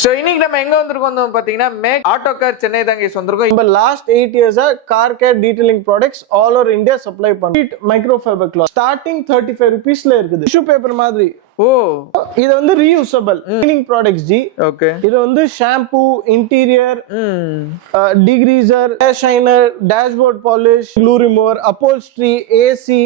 So இன்னைக்கு நம்ம எங்க வந்திருக்கோம் பாத்தீங்கன்னா மேக் ஆட்டோ கார் சென்னை தான் கேஸ் வந்திருக்கோம். நம்ம லாஸ்ட் 8 இயர்ஸா car care detailing products all over India supply பண்றோம். மைக்ரோ ஃபைபர் கிளாத் ஸ்டார்டிங் 35 ரூபீஸ்ல இருக்குது. டிஷ்யூ பேப்பர் மாதிரி. ஓ இது வந்து reusable cleaning products ji. Okay. இது வந்து shampoo, interior, degreaser, air shiner, dashboard polish, glue remover, upholstery, AC,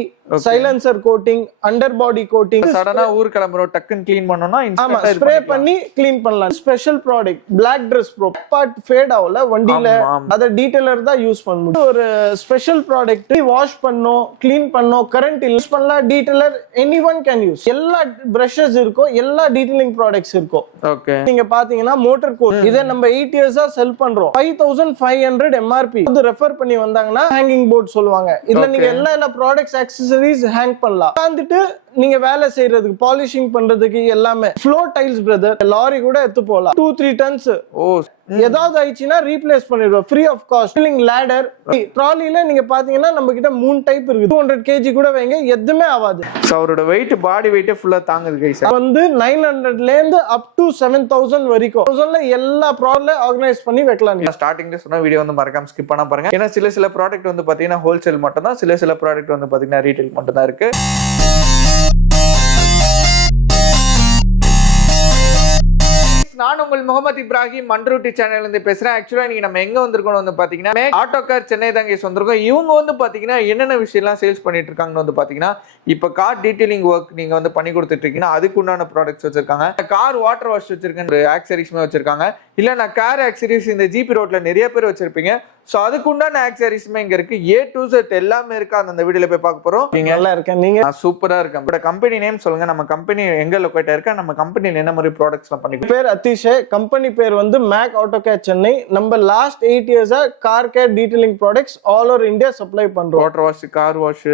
silencer coating, under body coating. சடனா ஊர் கிளம்புறோம் டக்குன்னு க்ளீன் பண்ணனும்னா ஆமா ஸ்ப்ரே பண்ணி க்ளீன் பண்ணலாம். Special product Black Dress Pro பார்ட் ஃபேட் ஆவல வண்டில அத டீடைலர் தான் யூஸ் பண்ண முடியும். ஒரு ஸ்பெஷல் ப்ராடக்ட் வாஷ் பண்ணனும், க்ளீன் பண்ணனும், கரண்ட் யூஸ் பண்ணலாம். Detailer anyone can use. எல்லா பிரஷஸ் இருக்கும், எல்லா டீடைலிங் ப்ராடக்ட்ஸ் இருக்கும். ஓகே. நீங்க பாத்தீங்கன்னா மோட்டார் கோட் இத நம்ம 8 இயர்ஸா செல் பண்றோம். 5500 MRP. அது ரெஃபர் பண்ணி வந்தாங்கன்னா ஹேங்கிங் போர்ட் சொல்லுவாங்க. இதுல நீங்க எல்லா ப்ராடக்ட்ஸ் ஆக்சஸரீஸ் ஹேங் பண்ணலாம். வந்துட்டு நீங்க வேலை செய்யறதுக்கு பாலிஷிங் பண்றதுக்கு எல்லாமே ஃப்ளோர் டைல்ஸ் பிரதர் லாரி கூட எடுத்து போலாம். 2-3 டன்ஸ். ஓ ஏதாவது ஆயிடுச்சுன்னா ரீப்ளேஸ் பண்ணிடுவோம் free of cost. Filling ladder ட்ராலில நீங்க பாத்தீங்கன்னா நம்ம கிட்ட 3 டைப் இருக்கு. 200 kg கூட வைங்க எதுவுமே ஆகாது. சோ அவரோட வெயிட் பாடி வெயிட் ஃபுல்லா தாங்குது கைஸ். வந்து 900ல இருந்து அப் டு 7000 வரைக்கும் 1000ல எல்லா ப்ராடக்ட்ல ஆர்கனைஸ் பண்ணி வைக்கலாம். நீங்க ஸ்டார்டிங்ல சொன்ன வீடியோ வந்து மறக்காம ஸ்கிப் பண்ண பாருங்க. ஏன்னா சில ப்ராடக்ட் வந்து பாத்தீங்கன்னா ஹோல்சேல் மட்டும் தான், சில ப்ராடக்ட் வந்து பாத்தீங்கன்னா ரீட்டைல் மட்டும் தான் இருக்கு. நான் உங்கள் முகமது இப்ராஹிம் மண்ரூட்டி சேனல்ல இருந்து பேசுறேன். ஆக்சுவலா இன்னைக்கு நம்ம எங்க வந்திருக்கோம் வந்து பாத்தீங்கன்னா ஆட்டோ கார் சென்னை தான் கேஸ் வந்திருக்கோம். இவங்க வந்து பாத்தீங்கன்னா என்னென்ன விஷயம்லாம் சேல்ஸ் பண்ணிட்டு இருக்காங்கன்னு வந்து பாத்தீங்கன்னா இப்ப கார் டீடைலிங் ஒர்க் நீங்க வந்து பண்ணி கொடுத்துட்டு இருக்கீங்கன்னா அதுக்கு உண்டான ப்ராடக்ட்ஸ் வச்சிருக்காங்க. கார் வாட்டர் வாஷ் வச்சிருக்கேன், ஆக்சரிஸ்மே வச்சிருக்காங்க. இல்ல நான் கார் ஆக்சரிஸ் இந்த ஜிபி ரோட்ல நிறைய பேர் வச்சிருப்பீங்க. சோ அதுக்கு உண்டான ஆக்சரிஸ்மே இங்க இருக்கு. A to Z எல்லாமே இருக்கு. அந்த வீடியோல போய் பார்க்க போறோம். நீங்க நல்லா இருக்கேன். நீங்க சூப்பரா இருக்கேன். பட் கம்பெனி நேம் சொல்லுங்க. நம்ம கம்பெனி எங்க லொகேட் இருக்கு, நம்ம கம்பெனில என்ன மாதிரி ப்ராடக்ட்ஸ்லாம் பண்ணி பேர் அத்திஷே. கம்பெனி பேர் வந்து மேக் ஆட்டோ கேர் சென்னை. நம்ம லாஸ்ட் 8 இயர்ஸா car care detailing products all over India supply பண்றோம். வாட்டர் வாஷ், கார் வாஷ்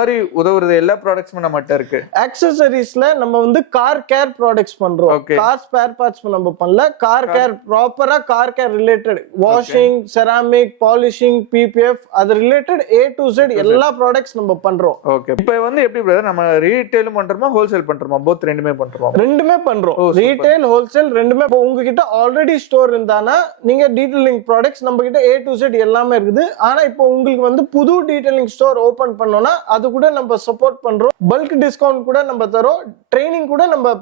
மாதிரி உதவுறது எல்லா ப்ராடக்ட்ஸும் நம்மகிட்ட இருக்கு. ஆக்சஸரீஸ்ல நம்ம வந்து கார் கேர் ப்ராடக்ட்ஸ் பண்றோம். கார் ஸ்பேர் பார்ட்ஸ் நம்ம பண்ணல. கார் கேர் ப்ராப்பரா car care related washing, ceramic, polishing, PPF அது ரிலேட்டட் A to Z எல்லா ப்ராடக்ட்ஸ் நம்ம பண்றோம். ஓகே. இப்போ வந்து எப்படி பிரதர் நம்ம ரீட்டைலும் பண்றோமா ஹோல்சேல் பண்றோமா? போத் ரெண்டுமே பண்றோம். ரெண்டுமே பண்றோம். ரீட்டைல், ஹோல்சேல் ரெண்டுமே. இப்போ உங்ககிட்ட ஆல்ரெடி ஸ்டோர் இருந்தானா நீங்க டீடைலிங் ப்ராடக்ட்ஸ் நம்ம கிட்ட A to Z எல்லாமே இருக்குது. ஆனா இப்போ உங்களுக்கு வந்து புது டீடைலிங் ஸ்டோர் ஓபன் பண்ணோம்னா அது கூட நம்ம சப்போர்ட் பண்றோம். பல்க் டிஸ்கவுண்ட் கூட நம்ம தரோம். ட்ரைனிங் கூட நம்ம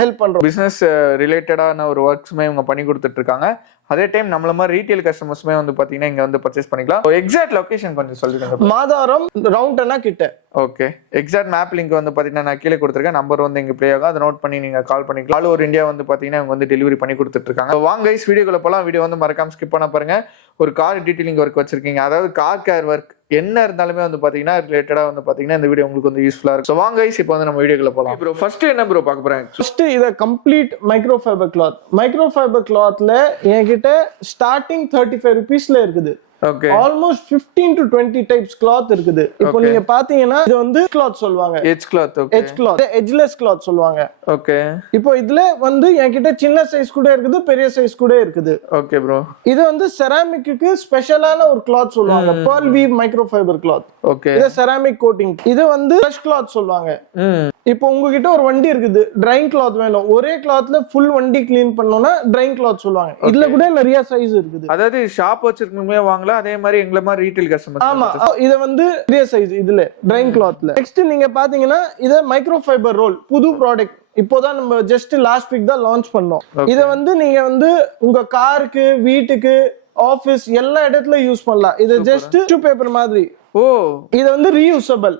ஹெல்ப் பண்றோம். பிசினஸ் ரிலேட்டடான ஒரு ஒர்க்ஸ்மே இவங்க பண்ணி கொடுத்துட்டு இருக்காங்க. அதே டைம் நம்மள மாதிரி ரீட்டைல் கஸ்டமர்ஸ்மே வந்து பாத்தீங்கன்னா இங்க வந்து பர்ச்சேஸ் பண்ணிக்கலாம். எக்ஸாக்ட் லொகேஷன் கொஞ்சம் சொல்லுங்க. மாதாரம் ரவுண்டனா கிட்ட. ஓகே. எக்ஸாக்ட் மேப் லிங்க் வந்து பாத்தீங்கன்னா நான் கீழே கொடுத்துருக்கேன். நம்பர் வந்து இங்க ப்ளே ஆகும். அதை நோட் பண்ணி நீங்க கால் பண்ணிக்கலாம். ஆல் ஓவர் இந்தியா வந்து பாத்தீங்கன்னா இவங்க வந்து டெலிவரி பண்ணி கொடுத்துட்டு இருக்காங்க. வாங்க கைஸ் வீடியோக்குள்ள போலாம். வீடியோ வந்து மறக்காம ஸ்கிப் பண்ண பாருங்க. ஒரு கார் டீடைலிங் ஒர்க் வச்சிருக்கீங்க, அதாவது கார் கேர் ஒர்க் என்ன இருந்தாலுமே வந்து பாத்தீங்கன்னா ரிலேட்டடா வந்து பாத்தீங்கன்னா இந்த வீடியோ உங்களுக்கு வந்து யூஸ்ஃபுல்லா இருக்கும். சோ வாங்க கைஸ் இப்போ வந்து நம்ம வீடியோக்குள்ள போலாம். ப்ரோ ஃபர்ஸ்ட் என்ன ப்ரோ பார்க்க போறேன்? ஃபர்ஸ்ட் இத complete micro fibre cloth. Micro fibre கிளாத்ல என்கிட்ட ஸ்டார்டிங் 35 ரூபீஸ்ல இருக்குது. Okay. Almost 15 to 20 types cloth இருக்குது. இப்போ நீங்க பாத்தீங்கன்னா இது வந்து கிளாத் சொல்வாங்க. Edge cloth. Okay. Edge cloth, edgeless cloth சொல்வாங்க. ஓகே. இப்போ இதுல வந்து என்கிட்ட சின்ன சைஸ் கூட இருக்குது, பெரிய சைஸ் கூட இருக்குது. Okay bro. இது வந்து செராமிக்கு ஸ்பெஷலான ஒரு கிளாத் சொல்வாங்க. pearl weave micro fibre cloth. Okay. இது செராமிக் கோட்டிங். இது வந்து ஃப்ரெஷ் கிளாத் சொல்வாங்க. இப்போ உங்ககிட்ட ஒரு வண்டி இருக்குது, ட்ரைங் கிளாத் வேணும், ஒரே கிளாத்ல ஃபுல் வண்டி க்ளீன் பண்ணனும்னா ட்ரைங் கிளாத் சொல்வாங்க. இதுல கூட நிறைய சைஸ் இருக்குது. அதாவது ஷாப் வச்சிருக்கவங்க வாங்கலாம், அதே மாதிரி எங்கள மாதிரி ரீட்டைல் கஸ்டமர்ஸ். ஆமா, இது வந்து பெரிய சைஸ் இதுல ட்ரைங் கிளாத்ல. நெக்ஸ்ட் நீங்க பாத்தீங்கன்னா இது மைக்ரோ ஃபைபர் ரோல், புது ப்ராடக்ட். இப்போதான் நம்ம ஜஸ்ட் லாஸ்ட் வீக் தான் லான்ச் பண்ணோம். இத வந்து நீங்க வந்து உங்க காருக்கு, வீட்டுக்கு, ஆபீஸ் எல்லா இடத்துல யூஸ் பண்ணலாம். இது ஜஸ்ட் டிஷ்யூ பேப்பர் மாதிரி. ஓ இது வந்து reusable,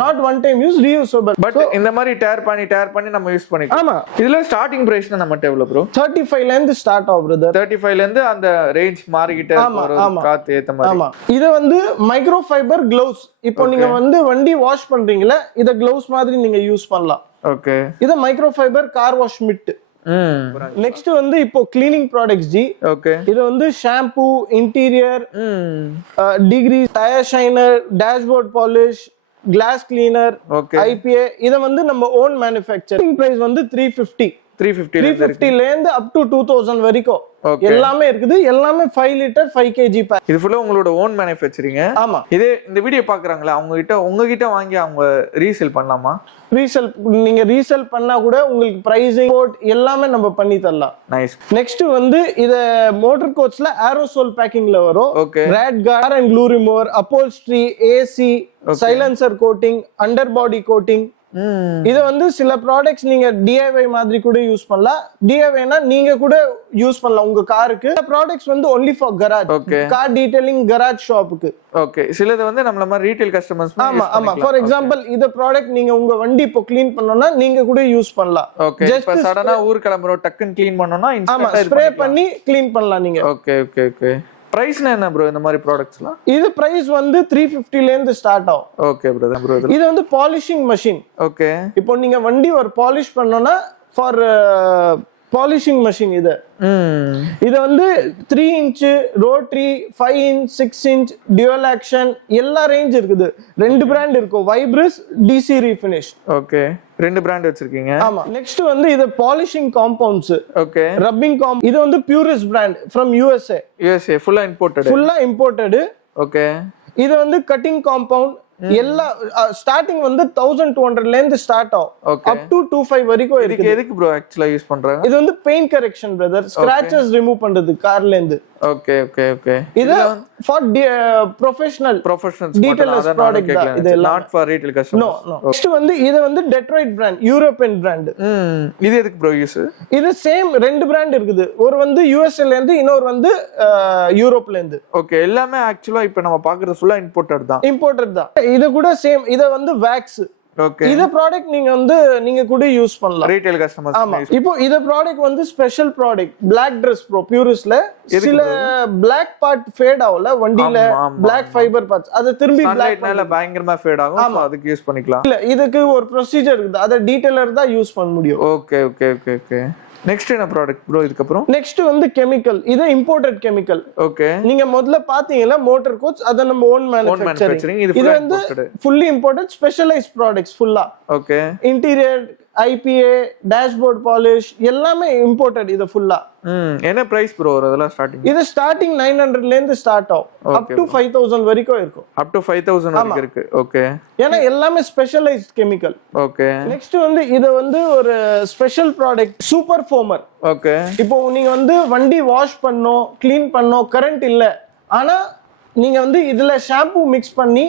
not one time use, reusable. But இந்த மாதிரி டேர் பண்ணி நம்ம யூஸ் பண்ணிக்கலாம். ஆமா. இதுல ஸ்டார்டிங் பிரைஸ் நம்ம எவ்வளவு ப்ரோ? 35ல இருந்து ஸ்டார்ட் ஆகும் பிரதர். 35ல இருந்து அந்த ரேஞ்ச் மாறிக்கிட்டே இருக்கும் காத்து ஏத்த மாதிரி. ஆமா. இது வந்து மைக்ரோ ஃபைபர் கிளவுஸ். இப்போ நீங்க வந்து வண்டி வாஷ் பண்றீங்கல, இத கிளவுஸ் மாதிரி நீங்க யூஸ் பண்ணலாம். ஓகே. இது micro fiber car wash mitt. Next வந்து இப்போ கிளீனிங் ப்ராடக்ட்ஸ் ஜி. ஓகே. இது வந்து shampoo, interior, degree, tyre shiner, dashboard polish, glass cleaner, IPA. இத வந்து நம்ம ஓன் மேனுஃபேக்சரிங் பிரைஸ் வந்து 350. 350 ல இருந்து அப் டு 2000 வரைக்கும் Okay. எல்லாமே இருக்குது. எல்லாமே 5 லிட்டர் 5 kg பேக். இது ஃபுல்லா உங்களோட ஓன் மேனுஃபேக்சரிங். ஆமா. இதே இந்த வீடியோ பாக்குறாங்களா உங்ககிட்ட வாங்கி அவங்க ரீசேல் பண்ணலாமா? நீங்க ரீசேல் பண்ணா கூட உங்களுக்கு பிரைசிங் கோட் எல்லாமே நம்ம பண்ணி தரலாம். நைஸ். நெக்ஸ்ட் வந்து இத மோட்டார் கோச்ல ஏரோசோல் பேக்கிங்ல வரும். Okay. Rate card and glue remover, upholstery, AC, silencer coating, under body coating. இத வந்து சில ப்ராடக்ட்ஸ் நீங்க DIY மாதிரி கூட யூஸ் பண்ணலாம். DIYனா நீங்க கூட யூஸ் பண்ணலாம் உங்க காருக்கு. ப்ராடக்ட்ஸ் வந்து only for garage. Car detailing garage ஷாப்புக்கு. ஓகே. சிலது வந்து நம்மள மாதிரி ரீட்டைல் கஸ்டமர்ஸ் ஆமா. ஃபார் எக்ஸாம்பிள் இந்த ப்ராடக்ட் நீங்க உங்க வண்டி இப்போ க்ளீன் பண்ணனும்னா நீங்க கூட யூஸ் பண்ணலாம். ஓகே. இப்ப சடனா ஊர் கிளம்பறோம் டக்குன்னு க்ளீன் பண்ணனும்னா இன்ஸ்டன்ட்டா ஸ்ப்ரே பண்ணி க்ளீன் பண்ணலாம் நீங்க. ஓகே. பிரைஸ்னா என்ன bro இந்த மாதிரி ப்ராடக்ட்ஸ்லாம்? இது பிரைஸ் வந்து 350 ல இருந்து ஸ்டார்ட் ஆகும். Okay brother. இது வந்து பாலிஷிங் மெஷின். ஓகே. இப்போ நீங்க வண்டி ஒரு பாலிஷ் பண்ணனும்னா ஃபார் பாலிஷிங் மெஷின் இது. இது வந்து 3 inch rotary, 5 inch, 6 inch, dual action எல்லா ரேஞ்ச் இருக்குது. ரெண்டு பிராண்ட் இருக்கும், வைப்ரஸ், DC ரீஃபினிஷ். ஓகே. ரெண்டு பிராண்ட் வச்சிருக்கீங்க. ஆமா. நெக்ஸ்ட் வந்து இது பாலிஷிங் காம்பவுண்ட்ஸ். ஓகே. ரப்பிங் இது வந்து பியூரிஸ்ட் பிராண்ட் ஃப்ரம் USA. ஃபுல்லா இம்போர்ட்டட். ஓகே. இது வந்து கட்டிங் காம்பவுண்ட் எல்லா ஸ்டார்டிங் வந்து 1200 ல இருந்து ஸ்டார்ட் ஆகும் அப் டு 25 வரைக்கும் இருக்கு. எதுக்கு ப்ரோ ஆக்சுவலா யூஸ் பண்றாங்க? இது வந்து paint correction brother, scratches remove பண்றது கார்ல இருந்து. ஓகே. இது ஃபார் ப்ரொஃபஷனல் டீடைலர்ஸ் ப்ராடக்ட் தான். இது not for retail customers. No. Next வந்து இது வந்து டெட்ராய்ட் பிராண்ட், யூரோப்பியன் பிராண்ட். இது எதுக்கு ப்ரோ யூஸ்? இது சேம் ரெண்டு பிராண்ட் இருக்குது. ஒரு வந்து USA ல இருந்து, இன்னொரு வந்து யூரோப்ல இருந்து. ஓகே. எல்லாமே ஆக்சுவலா இப்போ நம்ம பாக்குறது ஃபுல்லா இம்போர்ட்டட் தான். இது கூட சேம். இது வந்து வேக்ஸ். ஓகே. இந்த ப்ராடக்ட் நீங்க கூட யூஸ் பண்ணலாம் ரீட்டைல் கஸ்டமர்ஸ். ஆமா. இப்போ இந்த ப்ராடக்ட் வந்து special product black Dress Pro பியூரிஸ்ட்ல சில பிளாக் பார்ட் ஃபேட் ஆவல வண்டில, பிளாக் ஃபைபர் பார்ட்ஸ் அது திரும்பி பிளாக்னால பயங்கரமா ஃபேட் ஆகும். சோ அதுக்கு யூஸ் பண்ணிக்கலாம். இல்ல இதுக்கு ஒரு ப்ரொசீஜர் இருக்குது. அத டீடைலர் தான் யூஸ் பண்ண முடியும். ஓகே. நெக்ஸ்ட் என்ன ப்ராடக்ட் ப்ரோ இதுக்கு அப்புறம்? நெக்ஸ்ட் வந்து கெமிக்கல். இது இம்போர்ட்டட் கெமிக்கல். ஓகே. நீங்க முதல்ல பாத்தீங்கன்னா மோட்டார் கோச் அத நம்ம ஓன் மேனுஃபேக்சரிங். இது வந்து ஃபுல்லி இம்போர்ட்டட் ஸ்பெஷலைஸ்ட் ப்ராடக்ட்ஸ் ஃபுல்லா. Okay. Interior, IPA, dashboard polish எல்லாமே இம்போர்ட்டட். இது ஃபுல்லா என்ன பிரைஸ் ப்ரோ அதெல்லாம் ஸ்டார்டிங்? இது ஸ்டார்டிங் 900 ல இருந்து ஸ்டார்ட் ஆகும் அப் டு 5000 வரைக்கும் இருக்கும். அப் டு 5000 வரைக்கும் இருக்கு. ஓகே. ஏன்னா எல்லாமே ஸ்பெஷலைஸ்ட் கெமிக்கல். ஓகே. நெக்ஸ்ட் வந்து இது வந்து ஒரு special product super former. Okay. இப்போ நீங்க வந்து வண்டி வாஷ் பண்ணோம், க்ளீன் பண்ணோம், கரண்ட் இல்ல, ஆனா நீங்க வந்து இதுல ஷாம்பு மிக்ஸ் பண்ணி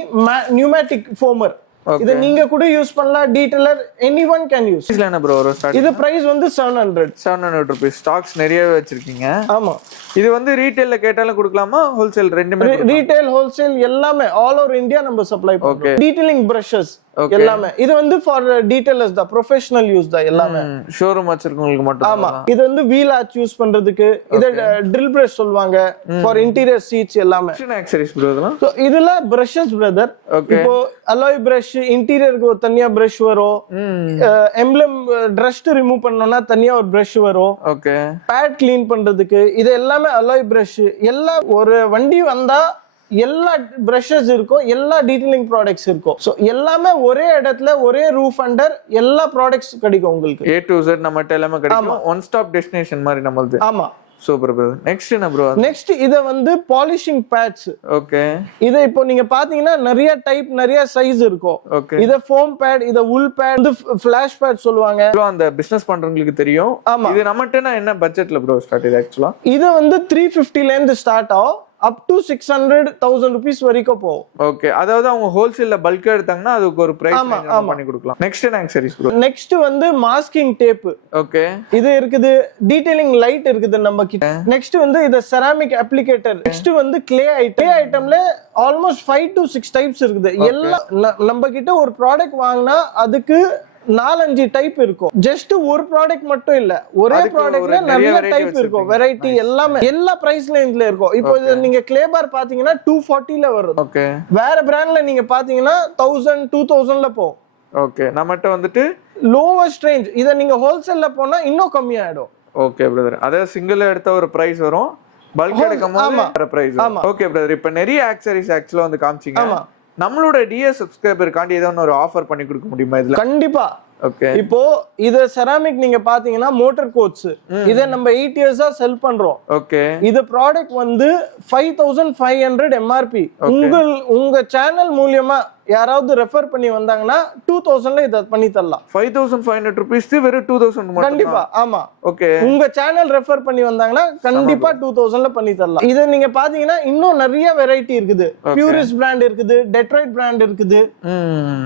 நியூமேட்டிக் ஃபோமர் இத நீங்க கூட யூஸ் பண்ணலாம். Detailer anyone can use. இதுல என்ன ப்ரோ ஒரு ஸ்டார்ட்? இது பிரைஸ் வந்து 700 ரூபீஸ். ஸ்டாக்ஸ் நிறையவே வச்சிருக்கீங்க. ஆமா. இது வந்து ரீட்டைல்ல கேட்டாலும் கொடுக்கலாமா, ஹோல்சேல் ரெண்டுமே? ரீட்டைல், ஹோல்சேல் எல்லாமே ஆல் ஓவர் இந்தியா நம்ம சப்ளை பண்றோம். டீடைலிங் பிரஷஸ் எல்லாமே இது வந்து ஃபார் டீடைலர்ஸ் தான், ப்ரொஃபஷனல் யூஸ் தான் எல்லாமே. ஷோரூம் வச்சிருக்கவங்களுக்கு மட்டும். ஆமா. இது வந்து வீல் ஆர்ச் யூஸ் பண்றதுக்கு, இது ட்ரில் பிரஷ் சொல்வாங்க ஃபார் இன்டீரியர் சீட்ஸ் எல்லாமே. ஆக்சஸரீஸ் ப்ரோ இதெல்லாம். சோ இதுல பிரஷஸ் பிரதர். இப்போ அலாய் பிரஷ் இன்டீரியருக்கு ஒரு தனியா பிரஷ் வரும். எம்ப்ளம் டஸ்ட் ரிமூவ் பண்ணனும்னா தனியா ஒரு பிரஷ் வரும். ஓகே. பேட் க்ளீன் பண்றதுக்கு இது எல்லாமே அலாய் பிரஷ். எல்லா ஒரு வண்டி வந்தா எல்லா பிரஷஸ் இருக்கும், எல்லா டீடைலிங் ப்ராடக்ட்ஸ் இருக்கும். சோ எல்லாமே ஒரே இடத்துல ஒரே ரூஃப் அண்டர் எல்லா ப்ராடக்ட்ஸ் கிடைக்கும் உங்களுக்கு. A to Z நம்மட்ட எல்லாமே கிடைக்கும். ஒன் ஸ்டாப் டெஸ்டினேஷன் மாதிரி நம்மளுது. ஆமா. Super bro. நெக்ஸ்ட் என்ன ப்ரோ? நெக்ஸ்ட் இது வந்து பாலிஷிங் பேட்ஸ். ஓகே. இது இப்போ நீங்க பாத்தீங்கன்னா நிறைய டைப், நிறைய சைஸ் இருக்கும். ஓகே. இது ஃபோம் பேட், இது உல் பேட், இது ஃபிளாஷ் பேட் சொல்வாங்க. அந்த பிசினஸ் பண்றவங்களுக்கு தெரியும். இது நம்மட்டனா என்ன பட்ஜெட்ல ப்ரோ ஸ்டார்ட் இது ஆக்சுவலா? இது வந்து 350 ல இருந்து ஸ்டார்ட் ஆகும் அப் டு 600,000 rupees வரைக்கும் போகும். ஓகே. அதாவது அவங்க ஹோல்சேல்ல பல்கா எடுத்தாங்கன்னா அதுக்கு ஒரு பிரைஸ் பண்ணி கொடுக்கலாம். நெக்ஸ்ட் என்ன ஆக்சஸரீஸ் ப்ரோ? நெக்ஸ்ட் வந்து மாஸ்கிங் டேப். ஓகே. இது இருக்குது. டீடைலிங் லைட் இருக்குது நம்ம கிட்ட. நெக்ஸ்ட் வந்து இது செராமிக் அப்ளிகேட்டர். நெக்ஸ்ட் வந்து கிளே ஐட்டம்ல ஆல்மோஸ்ட் 5 to 6 டைப்ஸ் இருக்குது. எல்லாம் நம்ம கிட்ட ஒரு ப்ராடக்ட் வாங்கினா அதுக்கு 4-5 டைப் இருக்கும். ஜஸ்ட் ஒரு ப்ராடக்ட் மட்டும் இல்ல, ஒரே ப்ராடக்ட்ல நிறைய டைப் இருக்கும். வெரைட்டி எல்லாமே எல்லா பிரைஸ் ரேஞ்ச்ல இருக்கும். இப்போ நீங்க கிளே பார் பாத்தீங்கன்னா 240 ல வரும். ஓகே. வேற பிராண்ட்ல நீங்க பாத்தீங்கன்னா 1000 2000 ல போகும். ஓகே. நம்மட்ட வந்துட்டு லோவஸ்ட் ரேஞ்ச். இத நீங்க ஹோல்சேல்ல போனா இன்னும் கம்மியாயிடும். Okay brother. அதாவது சிங்கிள் எடுத்த ஒரு பிரைஸ் வரும், பல்க் எடுக்கும்போது வேற பிரைஸ் வரும். Okay brother. இப்போ நிறைய ஆக்சஸரீஸ் ஆக்சுவலா வந்து காமிச்சீங்க. நம்மளோட டிஎஸ் சப்ஸ்கிரைபர் காண்டி ஏதோ ஒரு ஆஃபர் பண்ணி கொடுக்க முடியுமா இதுல? கண்டிப்பா. ஓகே இப்போ இது செராமிக் நீங்க பாத்தீங்கன்னா மோட்டார் கோட்ஸ் இதை நம்ம 8 இயர்ஸா செல் பண்றோம். ஓகே இது ப்ராடக்ட் வந்து 5500 எம்ஆர்பி. உங்க சேனல் மூலியமா யாராவது ரெஃபர் பண்ணி வந்தாங்கன்னா 2000ல இத பண்ணி தரலாம். 5500 rupees வெறும் 2000 மட்டும். கண்டிப்பா ஆமா. ஓகே உங்க சேனல் ரெஃபர் பண்ணி வந்தாங்கன்னா கண்டிப்பா 2000ல பண்ணி தரலாம். இது நீங்க பாத்தீங்கன்னா இன்னும் நிறைய வெரைட்டி இருக்குது. பியூரிஸ் பிராண்ட் இருக்குது, டெட்ராய்ட் பிராண்ட் இருக்குது.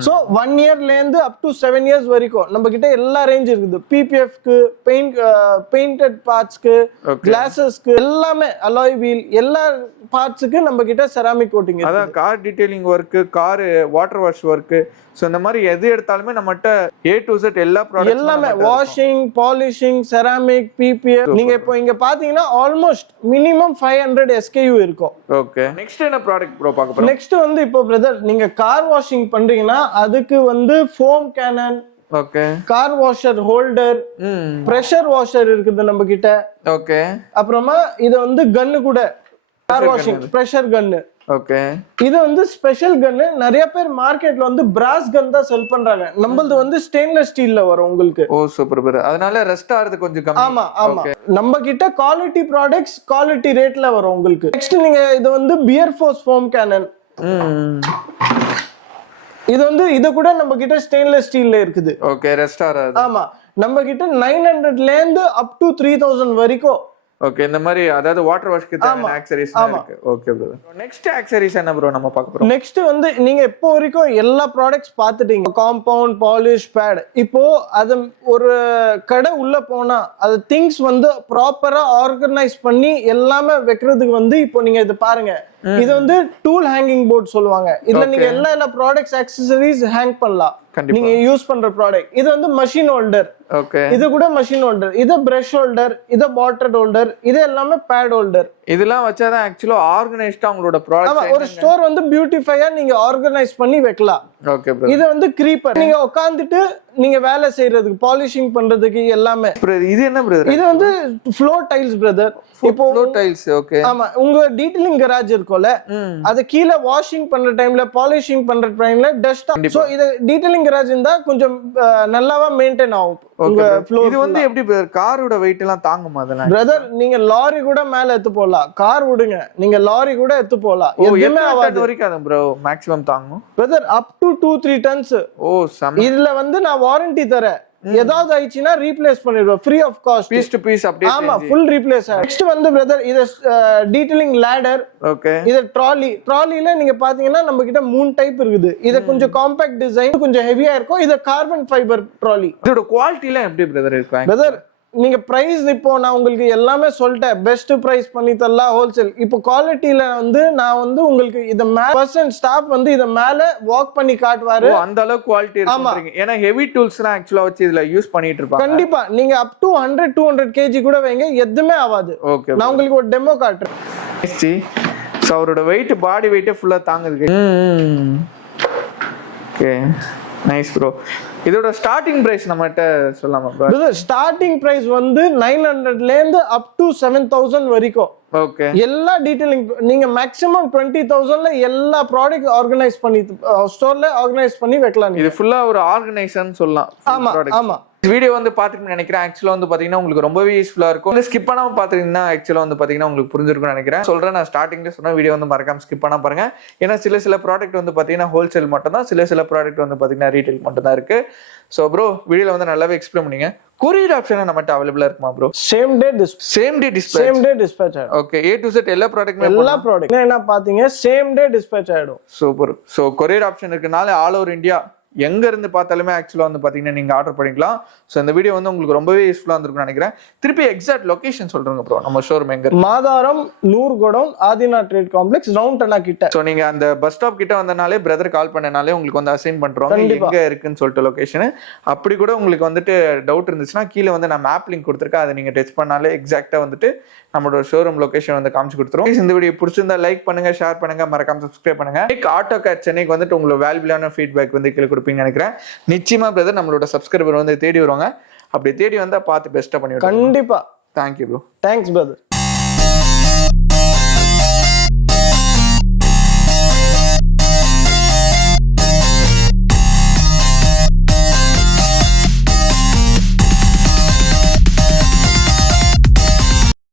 சோ 1 இயர்ல இருந்து அப் டு 7 இயர்ஸ் வரைக்கும் நம்ம கிட்ட எல்லா ரேஞ்ச் இருக்குது. பிபிஎஃப்க்கு, பெயிண்டட் பார்ட்ஸ்க்கு, கிளாसेसக்கு, எல்லாமே அலாய் வீல் எல்லா பார்ட்ஸ்க்கு நம்ம கிட்ட செராமிக் கோட்டிங் இருக்கு. அதான் car detailing work, car water wash work, so இந்த மாதிரி எது எடுத்தாலுமே நம்மட்ட A to Z எல்லா ப்ராடக்ட்ஸ் எல்லாமே வாஷிங், பாலிஷிங், செராமிக், பிபிஎஃப். நீங்க இப்போ இங்க பாத்தீங்கன்னா ஆல்மோஸ்ட் மினிமம் 500 SKU இருக்கும். ஓகே நெக்ஸ்ட் என்ன ப்ராடக்ட் ப்ரோ பார்க்க போறோம்? நெக்ஸ்ட் வந்து இப்போ பிரதர் நீங்க கார் வாஷிங் பண்றீங்கன்னா அதுக்கு வந்து foam cannon, okay car washer holder, pressure washer இருக்குது நம்ம கிட்ட. ஓகே அப்புறமா இது வந்து கன்னு கூட car washing pressure gun. Okay இது வந்து ஸ்பெஷல் கன்னு. நிறைய பேர் மார்க்கெட்ல வந்து பிராஸ் கன் தான் செல் பண்றாங்க. நம்மளது வந்து ஸ்டெயின்லெஸ் ஸ்டீல்ல வரும் உங்களுக்கு. ஓ சூப்பர் பிரதர். அதனால ரெஸ்ட் ஆறது கொஞ்சம் கம்மி. ஆமா ஆமா. நம்ம கிட்ட குவாலிட்டி ப்ராடக்ட்ஸ் குவாலிட்டி ரேட்ல வரும் உங்களுக்கு. நெக்ஸ்ட் நீங்க இது வந்து பியர் ஃபோர்ஸ் ஃபோம் கேனன். இது வந்து இது கூட நம்ம கிட்ட ஸ்டெயின்லெஸ் ஸ்டீல்ல இருக்குது. ஓகே ரெஸ்ட் ஆறது. ஆமா நம்ம கிட்ட 900ல இருந்து அப் டு 3000 வரைக்கும். ஓகே இந்த மாதிரி அதாவது வாட்டர் வாஷ்க்கு தேவையான ஆக்சரிஸ் இருக்கு. Okay bro. நெக்ஸ்ட் ஆக்சரிஸ் என்ன ப்ரோ நம்ம பார்க்க போறோம்? நெக்ஸ்ட் வந்து நீங்க இப்போ வரைக்கும் எல்லா ப்ராடக்ட்ஸ் பார்த்துட்டீங்க. Compound, polish, pad. இப்போ அது ஒரு கடை உள்ள போனா அது திங்ஸ் வந்து ப்ராப்பரா ஆர்கனைஸ் பண்ணி எல்லாமே வைக்கிறதுக்கு வந்து இப்போ நீங்க இது பாருங்க. இது வந்து டூல் ஹேங்கிங் போர்ட் சொல்லுவாங்க. இதுல நீங்க எல்லா ப்ராடக்ட்ஸ் ஆக்சசரிஸ் ஹேங் பண்ணலாம். நீங்க யூஸ் பண்ற ப்ராடக்ட். இது வந்து மஷின் ஹோல்டர். ஓகே இது கூட மஷின் ஹோல்டர், இது பிரஷ் ஹோல்டர், இது பாட்டில் ஹோல்டர், இது எல்லாமே பேட் ஹோல்டர். இதெல்லாம் வச்சாதான் ஆக்சுவலா ஆர்கனைஸ்டா உங்களோட ப்ராடக்ட் ஒரு ஸ்டோர் வந்து பியூட்டிஃபையா நீங்க ஆர்கனைஸ் பண்ணி வைக்கலாம். Okay bro. இது வந்து கிரீப்பர். நீங்க உட்கார்ந்துட்டு நீங்க வேலை செய்யறதுக்கு, பாலிஷிங் பண்றதுக்கு எல்லாமே. இது என்ன பிரதர்? இது வந்து ஃப்ளோர் டைல்ஸ் பிரதர். இப்போ ஃப்ளோர் டைல்ஸ். ஓகே ஆமா. உங்க டீடைலிங் கராஜ் இருக்கும்ல, அது கீழ வாஷிங் பண்ற டைம்ல, பாலிஷிங் பண்ற டைம்ல டஸ்ட். சோ இது டீடைலிங் கராஜ் இருந்தா கொஞ்சம் நல்லாவா மெயின்டைன் ஆகும் உங்க ஃப்ளோர். இது வந்து எப்படி பிரதர் காரோட வெயிட் எல்லாம் தாங்குமா அதெல்லாம்? பிரதர் நீங்க லாரி கூட மேல எடுத்து போலாம். கார் விடுங்க, நீங்க லாரி கூட எடுத்து போலாம். எதுவுமே ஆகாது. வரைக்கும் ப்ரோ மேக்ஸிமம் தாங்கும் brother up to 2-3 tons. Awesome. இதுல வந்து நான் வாரண்டி தரேன். ஏதாவது ஆயிடுச்சுன்னா ரீப்ளேஸ் பண்ணிடுவோம் free of cost. Piece to piece update. ஆமா ஃபுல் ரீப்ளேஸ். நெக்ஸ்ட் வந்து பிரதர் இது டீடைலிங் லேடர். ஓகே இது ட்ராலில நீங்க பாத்தீங்கன்னா நம்ம கிட்ட 3 டைப் இருக்குது. இது கொஞ்சம் காம்பாக்ட் டிசைன், கொஞ்சம் ஹெவியா இருக்கும். இது கார்பன் ஃபைபர் ட்ராலி. இதோட குவாலிட்டி எல்லாம் எப்படி பிரதர் இருக்கு? பிரதர் நீங்க பிரைஸ் இப்போ நான் உங்களுக்கு எல்லாமே சொல்லிட்டேன். பெஸ்ட் பிரைஸ் பண்ணி தரலாம் ஹோல்சேல். இப்போ குவாலிட்டியில வந்து நான் வந்து உங்களுக்கு இத பர்சன்ட் ஸ்டாஃப் வந்து இத மேல வாக் பண்ணி காட்டுவாரு. அந்த அளவுக்கு குவாலிட்டி இருக்குங்க. ஏன்னா ஹெவி டூல்ஸ்லாம் ஆக்சுவலா வச்சு இதுல யூஸ் பண்ணிட்டு இருப்பாங்க. கண்டிப்பா நீங்க அப் டு 100-200 kg கூட வைங்க, எதுவுமே ஆகாது. ஓகே நான் உங்களுக்கு ஒரு டெமோ காட்டுறேன். சோ அவரோட வெயிட், பாடி வெயிட் ஃபுல்லா தாங்குது. Okay nice bro. இதோட ஸ்டார்டிங் பிரைஸ் நம்மகிட்ட சொல்லலாமா ப்ரோ? ஸ்டார்டிங் பிரைஸ் வந்து 900ல இருந்து அப் டு 7000 வரைக்கும். ஓகே எல்லா டீடைலிங் நீங்க மேக்ஸிமம் 20,000ல எல்லா ப்ராடக்ட் ஆர்கனைஸ் பண்ணி ஸ்டோர்ல ஆர்கனைஸ் பண்ணி வைக்கலாம். இது ஃபுல்லா ஒரு ஆர்கனைசேஷன் சொல்லலாம். ஆமா ஆமா. வீடியோ வந்து பாத்துட்டு நினைக்கிறேன். ஆக்சுவலா வந்து பாத்தீங்கன்னா உங்களுக்கு ரொம்பவே யூஸ்ஃபுல்லா இருக்கும். ஸ்கிப் பண்ணாம பாத்தீங்கன்னா ஆக்சுவலா வந்து பாத்தீங்கன்னா உங்களுக்கு புரிஞ்சிருக்கும்னு நினைக்கிறேன். சொல்றேன் நான் ஸ்டார்டிங்ல சொன்ன வீடியோ வந்து மறக்காம ஸ்கிப் பண்ணா பாருங்க. ஏன்னா சில ப்ராடக்ட் வந்து பாத்தீங்கன்னா ஹோல்சேல் மட்டும் தான், சில ப்ராடக்ட் வந்து பாத்தீங்கன்னா ரீட்டைல் மட்டும் தான் இருக்கு. சோ ப்ரோ வீடியோல வந்து நல்லாவே எக்ஸ்பிளைன் பண்ணீங்க. கொரியர் ஆப்ஷன் நம்மட்ட அவைலபிளா இருக்குமா bro? Same day dispatch. Okay A to Z எல்லா ப்ராடக்ட்மே எல்லா ப்ராடக்ட் என்ன பாத்தீங்க சேம் டே டிஸ்பேட்ச் ஆயிடும். சூப்பர். சோ கொரியர் ஆப்ஷன் இருக்கனால ஆல் ஓவர் இந்தியா எங்க இருந்து பார்த்தாலுமே ஆக்சுவலா வந்து பாத்தீங்கன்னா நீங்க ஆர்டர் பண்ணிக்கலாம். சோ இந்த வீடியோ வந்து உங்களுக்கு ரொம்பவே யூஸ்ஃபுல்லா இருந்திருக்கும்னு நினைக்கிறேன். திருப்பி எக்ஸாக்ட் லொகேஷன் சொல்றேங்க ப்ரோ. நம்ம ஷோரூம் எங்க இருக்கு? மாதாரம் நூர்கோடம் ஆதினா ட்ரேட் காம்ப்ளெக்ஸ் ரவுண்டனா கிட்ட. சோ நீங்க அந்த பஸ் ஸ்டாப் கிட்ட வந்தனாலே பிரதர் கால் பண்ணனாலே உங்களுக்கு வந்து அசைன் பண்றோம் எங்க இருக்குன்னு சொல்லிட்டு லொகேஷன். அப்படி கூட உங்களுக்கு வந்துட்டு டவுட் இருந்துச்சுன்னா கீழே வந்து நான் மேப் லிங்க் கொடுத்துருக்கேன். அதை நீங்க டச் பண்ணாலே எக்ஸாக்டா வந்துட்டு நம்மளோட ஷோரூம் லொகேஷன் வந்து காமிச்சு கொடுத்துரும். இந்த வீடியோ பிடிச்சிருந்தா லைக் பண்ணுங்க, ஷேர் பண்ணுங்க, மறக்காம சப்ஸ்கிரைப் பண்ணுங்க. ஆட்டோகேட் சென்னைக்கு வந்துட்டு உங்களுக்கு வேல்யூபிளான ஃபீட்பேக் வந்து கீழே கொடுப்பீங்கன்னு நினைக்கிறேன். நிச்சயமா பிரதர் நம்மளோட சப்ஸ்கிரைபர் வந்து தேடி வருவாங்க. அப்படி தேடி வந்தா பார்த்து பெஸ்டா பண்ணி கண்டிப்பா. Thank you bro. Thanks brother.